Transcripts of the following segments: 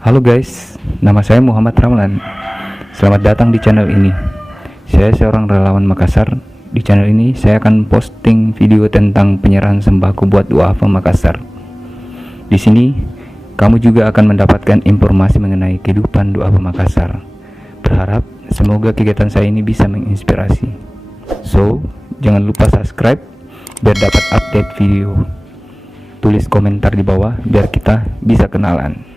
Halo guys, nama saya Muhammad Ramlan. Selamat datang di channel ini. Saya seorang relawan Makassar. Di channel ini saya akan posting video tentang penyerahan sembako buat duafa Makassar. Di sini kamu juga akan mendapatkan informasi mengenai kehidupan duafa Makassar. Berharap semoga kegiatan saya ini bisa menginspirasi. So, jangan lupa subscribe biar dapat update video. Tulis komentar di bawah biar kita bisa kenalan.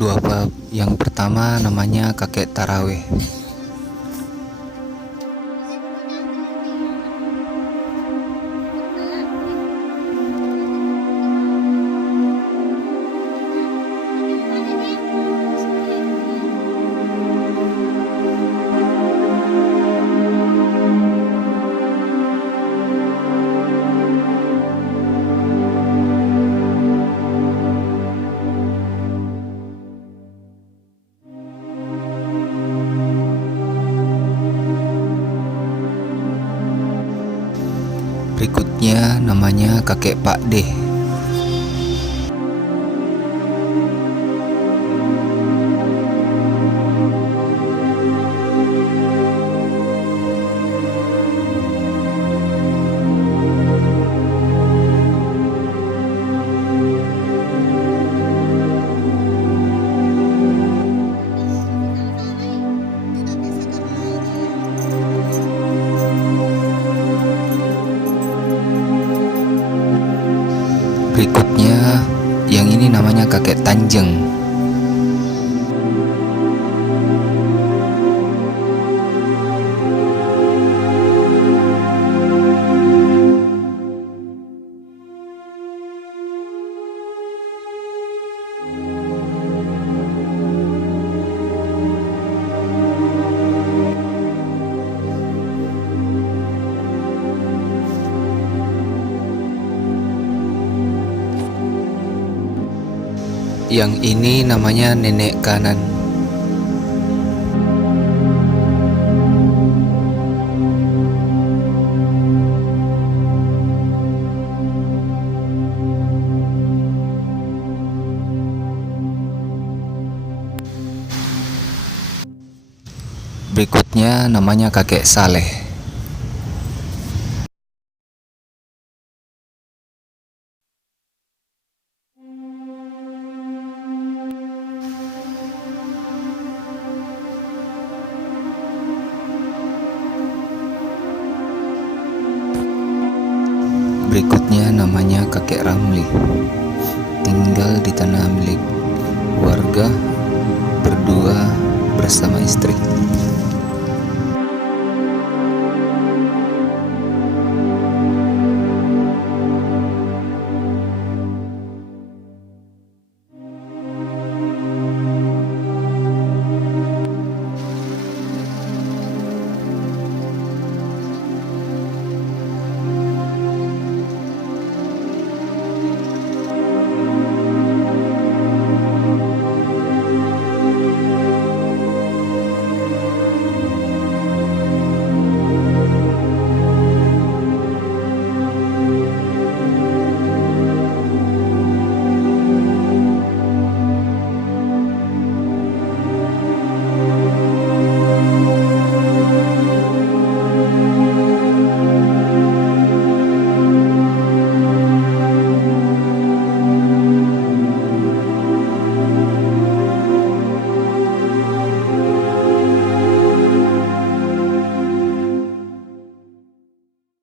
Duafa yang pertama namanya kakek taraweh. Berikutnya namanya kakek Pak D. Berikutnya yang ini namanya kakek Tanjeng. Yang ini namanya nenek kanan. Berikutnya namanya kakek Saleh. Berikutnya namanya kakek Ramli, tinggal di tanah milik warga berdua bersama istri.